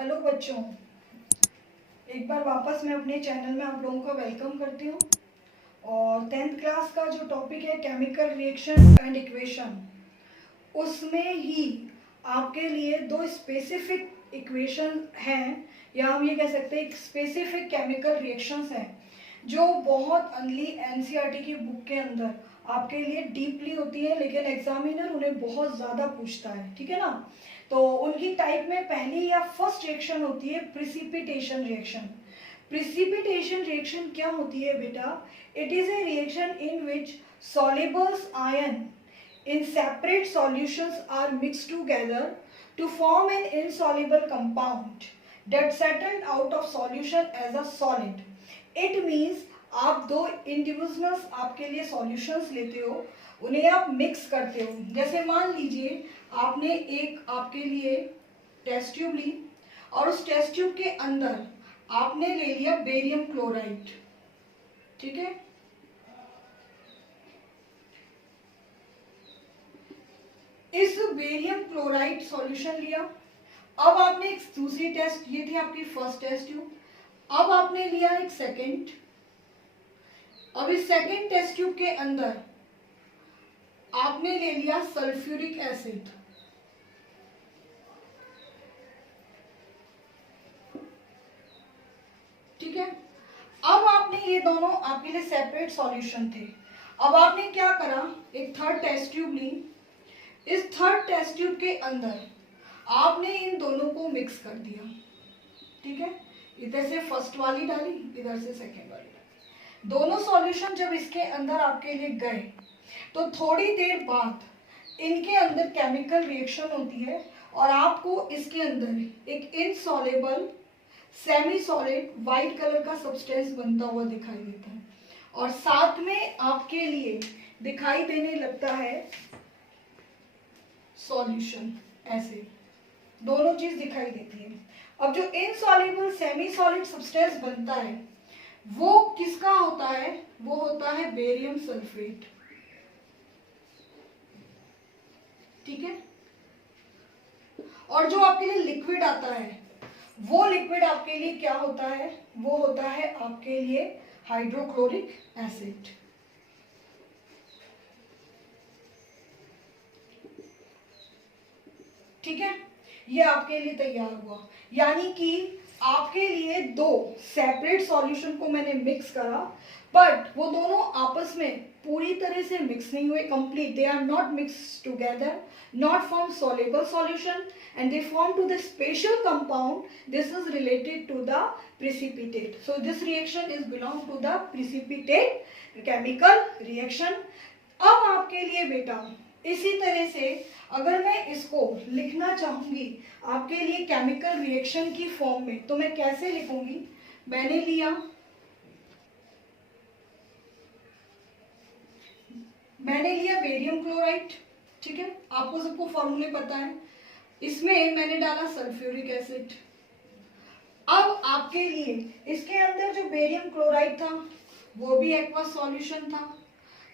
Hello बच्चों, एक बार वापस मैं अपने चैनल में आप लोगों का वेलकम करती हूँ। और 10th क्लास का जो टॉपिक है केमिकल रिएक्शन एंड इक्वेशन, उसमें ही आपके लिए दो स्पेसिफिक इक्वेशन हैं, या हम ये कह सकते हैं स्पेसिफिक केमिकल रिएक्शंस हैं जो बहुत अर्ली एनसीईआरटी की बुक के अंदर आपके लिए डीपली होती है, लेकिन एग्जामिनर उन्हें बहुत ज़्यादा पूछता है। ठीक है ना। तो उनकी टाइप में पहली या फर्स्ट रिएक्शन होती है प्रिसिपिटेशन रिएक्शन। प्रिसिपिटेशन रिएक्शन क्या होती है बेटा? It is a reaction in which solubles ion in separate solutions are mixed together to form an insoluble compound that settled out of solution as a solid. It means आप दो individuals आपके लिए solutions लेते हो, उन्हें आप mix करते हो। जैसे मान लीजिए आपने एक आपके लिए टेस्ट ट्यूब ली और उस टेस्ट ट्यूब के अंदर आपने ले लिया बेरियम क्लोराइड। ठीक है, इस बेरियम क्लोराइड सॉल्यूशन लिया। अब आपने एक दूसरी टेस्ट, ये थी आपकी फर्स्ट टेस्ट ट्यूब। अब आपने लिया एक सेकेंड। अब इस सेकेंड टेस्ट ट्यूब के अंदर आपने ले लिया सल्फ्यूरिक एसिड। ठीक है, अब आपने ये दोनों आपके लिए सेपरेट सॉल्यूशन थे। अब आपने क्या करा, एक थर्ड टेस्ट ट्यूब ली। इस थर्ड टेस्ट ट्यूब के अंदर आपने इन दोनों को मिक्स कर दिया। ठीक है, इधर से फर्स्ट वाली डाली, इधर से सेकेंड वाली डाली। दोनों सॉल्यूशन जब इसके अंदर आपके लिए गए तो थोड़ी देर बाद इनके अंदर केमिकल रिएक्शन होती है और आपको इसके अंदर एक insoluble semi solid white colour का सब्सटेंस बनता हुआ दिखाई देता है, और साथ में आपके लिए दिखाई देने लगता है सॉल्यूशन। ऐसे दोनों चीज दिखाई देती है। अब जो इनसॉल्युबल सेमी सॉलिड सब्सटेंस बनता है वो किसका होता है? वो होता है बेरियम सल्फेट। ठीक है, और जो आपके लिए लिक्विड आता है वो लिक्विड आपके लिए क्या होता है? वो होता है आपके लिए हाइड्रोक्लोरिक एसिड। ठीक है, ये आपके लिए तैयार हुआ। यानी कि आपके लिए दो सेपरेट सॉल्यूशन को मैंने मिक्स करा, बट वो दोनों आपस में पूरी तरह से मिक्स नहीं हुए, complete they are not mix together, not form soluble solution, and they form to the special compound. This is related to the precipitate. So this reaction is belong to the precipitate chemical reaction. अब आपके लिए बेटा इसी तरह से अगर मैं इसको लिखना चाहूंगी आपके लिए केमिकल रिएक्शन की फॉर्म में, तो मैं कैसे लिखूंगी? मैंने लिया बेरियम क्लोराइड। ठीक है, आपको सबको फॉर्मूले पता है। इसमें मैंने डाला सल्फ्यूरिक एसिड। अब आपके लिए इसके अंदर जो बेरियम क्लोराइड था वो भी एक्वस सॉल्यूशन था,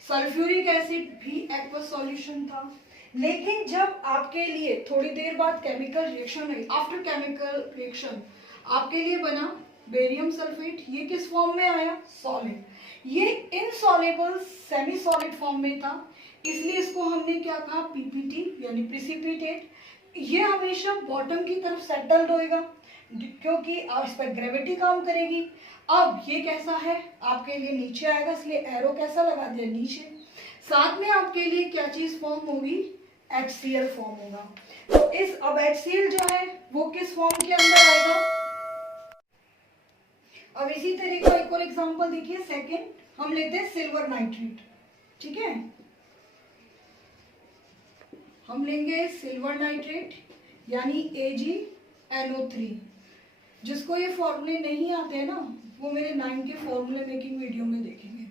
सल्फ्यूरिक एसिड भी एक्वस सॉल्यूशन था। लेकिन जब आपके लिए थोड़ी देर बाद केमिकल रिएक्शन हुई, आफ्टर केमिकल रिएक्शन आपके लिए बना बेरियम सल्फेट। ये किस फॉर्म में आया? सॉलिड। ये इनसॉल्युबल सेमी सॉलिड फॉर्म में था, इसलिए इसको हमने क्या कहा? पीपीटी यानी प्रिसिपिटेट। ये हमेशा बॉटम की तरफ सेटल्ड होएगा क्योंकि इस पर ग्रेविटी काम करेगी। अब ये कैसा है? आपके लिए नीचे आएगा, इसलिए एरो कैसा लगा दिया? नीचे। साथ में आपके लिए क्या चीज फॉर्म होगी? HCl फॉर्म होगा। तो इस अब HCl जो है वो किस फॉर्म के अंदर आएगा? अब इसी तरह का एक और एग्जांपल देखिए, सेकंड हम लेते हैं सिल्वर नाइट्रेट। ठीक है, हम लेंगे सिल्वर नाइट्रेट यानी AgNO3। जिसको ये फॉर्मूले नहीं आते हैं ना, वो मेरे 9 के फॉर्मूले मेकिंग वीडियो में देखेंगे।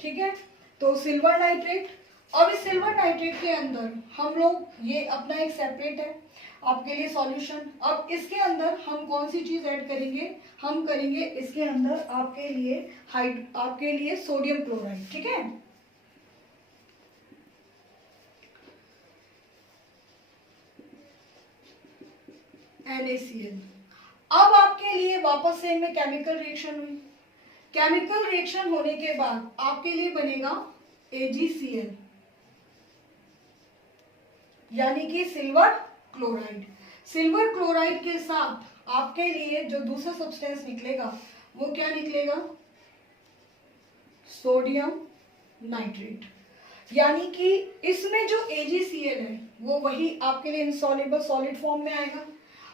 ठीक है, तो सिल्वर नाइट्रेट। अब इस सिल्वर नाइट्रेट के अंदर हम लोग, ये अपना एक सेपरेट है आपके लिए सॉल्यूशन। अब इसके अंदर हम कौन सी चीज ऐड करेंगे? हम करेंगे इसके अंदर आपके लिए सोडियम क्लोराइड। ठीक है, NaCl। अब आपके लिए वापस से इनमें केमिकल रिएक्शन हुई। केमिकल रिएक्शन होने के बाद आपके लिए बनेगा AgCl, यानी कि सिल्वर क्लोराइड। सिल्वर क्लोराइड के साथ आपके लिए जो दूसरा सब्सटेंस निकलेगा वो क्या निकलेगा, सोडियम नाइट्रेट। यानी कि इसमें जो AgCl है वो वही आपके लिए इनसॉल्युबल सॉलिड फॉर्म में आएगा,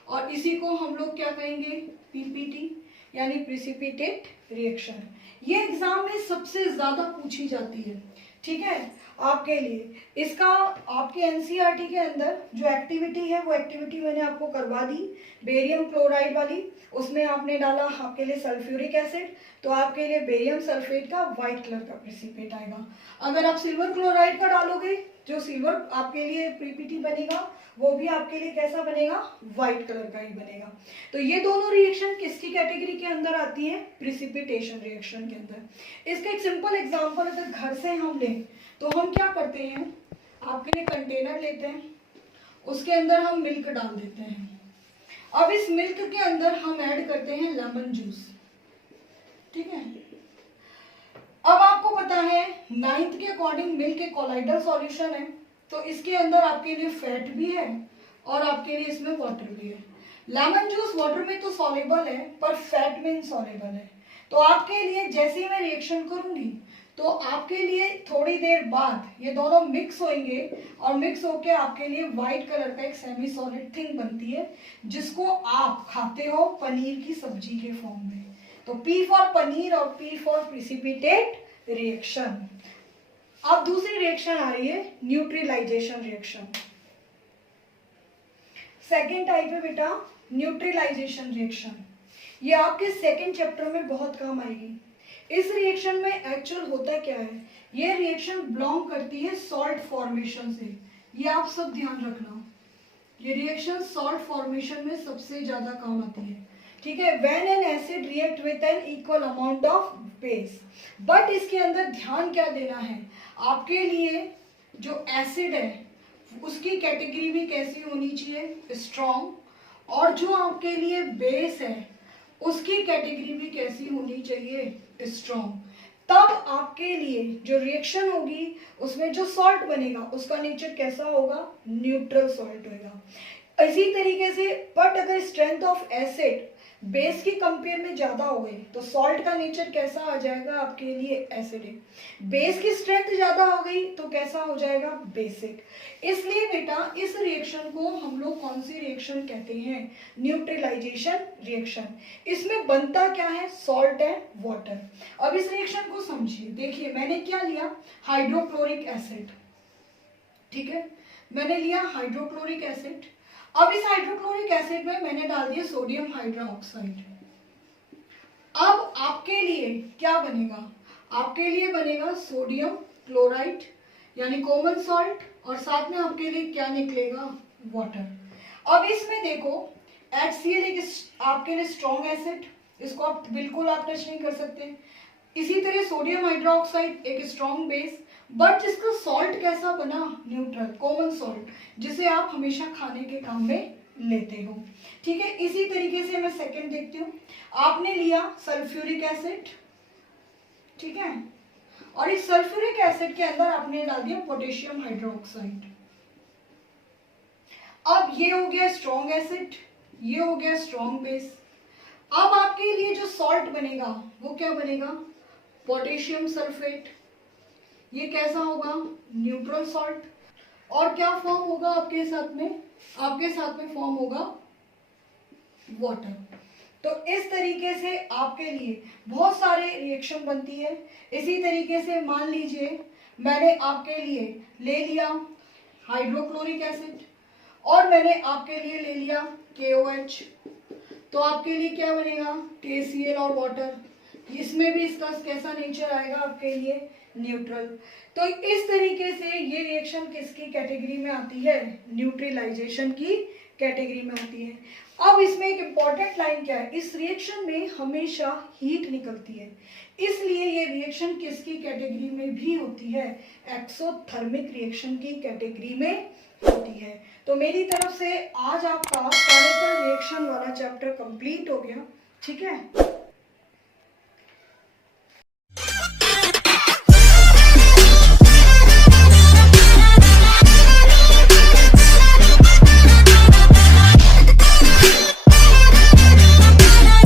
और इसी को हम लोग क्या कहेंगे, PPT, यानी प्रिसिपिटेट रिएक्शन। ये एग्जाम में सबसे ज्यादा पूछी जाती है, ठीक है। आपके लिए इसका आपके एनसीईआरटी के अंदर जो एक्टिविटी है वो एक्टिविटी मैंने आपको करवा दी, बेरियम क्लोराइड वाली। उसमें आपने डाला आपके लिए सल्फ्यूरिक एसिड, तो आपके लिए बेरियम सल्फेट का व्हाइट कलर का प्रिसिपेट आएगा। अगर आप सिल्वर क्लोराइड का डालोगे, जो सिल्वर आपके लिए पीपीटी बनेगा वो भी आपके लिए कैसा बनेगा, व्हाइट कलर का ही बनेगा। तो ये दोनों रिएक्शन किसकी कैटेगरी के अंदर आती है, प्रिसिपिटेशन रिएक्शन के अंदर। इसका एक सिंपल एग्जांपल अगर घर से हम लें तो हम क्या करते हैं, आपके लिए कंटेनर लेते हैं, उसके अंदर हम मिल्क डाल देते हैं। अब इस मिल्क के अंदर हम ऐड करते हैं लेमन जूस, ठीक है। अब आपको पता है 9th के अकॉर्डिंग मिल्क एक कोलाइडल सॉल्यूशन है, तो इसके अंदर आपके लिए फैट भी है और आपके लिए इसमें वाटर भी है। लेमन जूस वाटर में तो सॉल्युबल है पर फैट में इनसॉल्युबल है। तो आपके लिए जैसे ही मैं रिएक्शन करूंगी तो आपके लिए थोड़ी देर बाद ये दोनों मिक्स होंगे और मिक्स होके आपके लिए व्हाइट कलर का एक सेमी सॉलिड थिंग बनती है, जिसको आप खाते हो पनीर की सब्जी के फॉर्म में। तो P फॉर पनीर और P फॉर प्रिसिपिटेट रिएक्शन। अब दूसरी रिएक्शन आ रही है न्यूट्रलाइजेशन रिएक्शन। सेकेंड टाइप है बेटा न्यूट्रलाइजेशन रिएक्शन। ये आपके सेकेंड चैप्टर में बहुत काम आएगी। इस रिएक्शन में एक्चुअल होता क्या है, ये रिएक्शन बिलोंग करती है सॉल्ट फॉर्मेशन से। ये आप सब ध्यान रखना, ये रिएक्शन सॉल्ट फॉर्मेशन में सबसे ज्यादा काम आती है, ठीक है। When an acid react with an equal amount of base. But इसके अंदर ध्यान क्या देना है, आपके लिए जो एसिड है उसकी कैटेगरी भी कैसी होनी चाहिए, स्ट्रॉन्ग, और जो आपके लिए बेस है उसकी कैटेगरी भी कैसी होनी चाहिए, स्ट्रॉन्ग। तब आपके लिए जो रिएक्शन होगी उसमें जो सॉल्ट बनेगा उसका नेचर कैसा होगा, न्यूट्रल सॉल्ट होगा। इसी तरीके से बट अगर स्ट्रेंथ ऑफ एसिड बेस की कंपेयर में ज्यादा हो गई तो सॉल्ट का नेचर कैसा आ जाएगा, आपके लिए एसिडिक। बेस की स्ट्रेंथ ज्यादा हो गई तो कैसा हो जाएगा, बेसिक। इसलिए बेटा इस रिएक्शन को हम लोग कौन सी रिएक्शन कहते हैं, न्यूट्रलाइजेशन रिएक्शन। इसमें बनता क्या है, सॉल्ट एंड वाटर। अब इस रिएक्शन को समझिए, देखिए मैंने क्या लिया, हाइड्रोक्लोरिक एसिड, ठीक है, मैंने लिया हाइड्रोक्लोरिक एसिड। अब इस हाइड्रोक्लोरिक एसिड में मैंने डाल दिया सोडियम हाइड्रोक्साइड। अब आपके लिए क्या बनेगा, आपके लिए बनेगा सोडियम क्लोराइड यानी कॉमन सॉल्ट, और साथ में आपके लिए क्या निकलेगा, वाटर। अब इसमें देखो HCl एक आपके लिए स्ट्रॉन्ग एसिड, इसको आप बिल्कुल आप टच नहीं कर सकते। इसी तरह सोडियम हाइड्रोक्साइड एक स्ट्रॉन्ग बेस, बट जिसका सॉल्ट कैसा बना, न्यूट्रल कॉमन सॉल्ट, जिसे आप हमेशा खाने के काम में लेते हो, ठीक है। इसी तरीके से मैं सेकंड देखती हूँ, आपने लिया सल्फ्यूरिक एसिड, ठीक है, और इस सल्फ्यूरिक एसिड के अंदर आपने डाल दिया पोटेशियम हाइड्रोक्साइड। अब ये हो गया स्ट्रॉन्ग एसिड, ये हो गया स्ट्रॉन्ग बेस। अब आपके लिए जो सॉल्ट बनेगा वो क्या बनेगा, पोटेशियम सल्फेट। ये कैसा होगा, न्यूट्रल सॉल्ट। और क्या फॉर्म होगा आपके साथ में, आपके साथ में फॉर्म होगा वाटर। तो इस तरीके से आपके लिए बहुत सारे रिएक्शन बनती है। इसी तरीके से मान लीजिए मैंने आपके लिए ले लिया हाइड्रोक्लोरिक एसिड और मैंने आपके लिए ले लिया KOH, तो आपके लिए क्या बनेगा, KCl और वाटर। इसमें भी इसका कैसा नेचर आएगा, आपके लिए न्यूट्रल। तो इस तरीके से ये रिएक्शन किसकी कैटेगरी में आती है, न्यूट्रलाइजेशन की कैटेगरी में आती है। अब इसमें एक इम्पॉर्टेंट लाइन क्या है, इस रिएक्शन में हमेशा हीट निकलती है, इसलिए ये रिएक्शन किसकी कैटेगरी में भी होती है, एक्सोथर्मिक रिएक्शन की कैटेगरी में होती है। तो मेरी तरफ से आज आपका केमिकल रिएक्शन वाला चैप्टर कंप्लीट हो गया, ठीक है।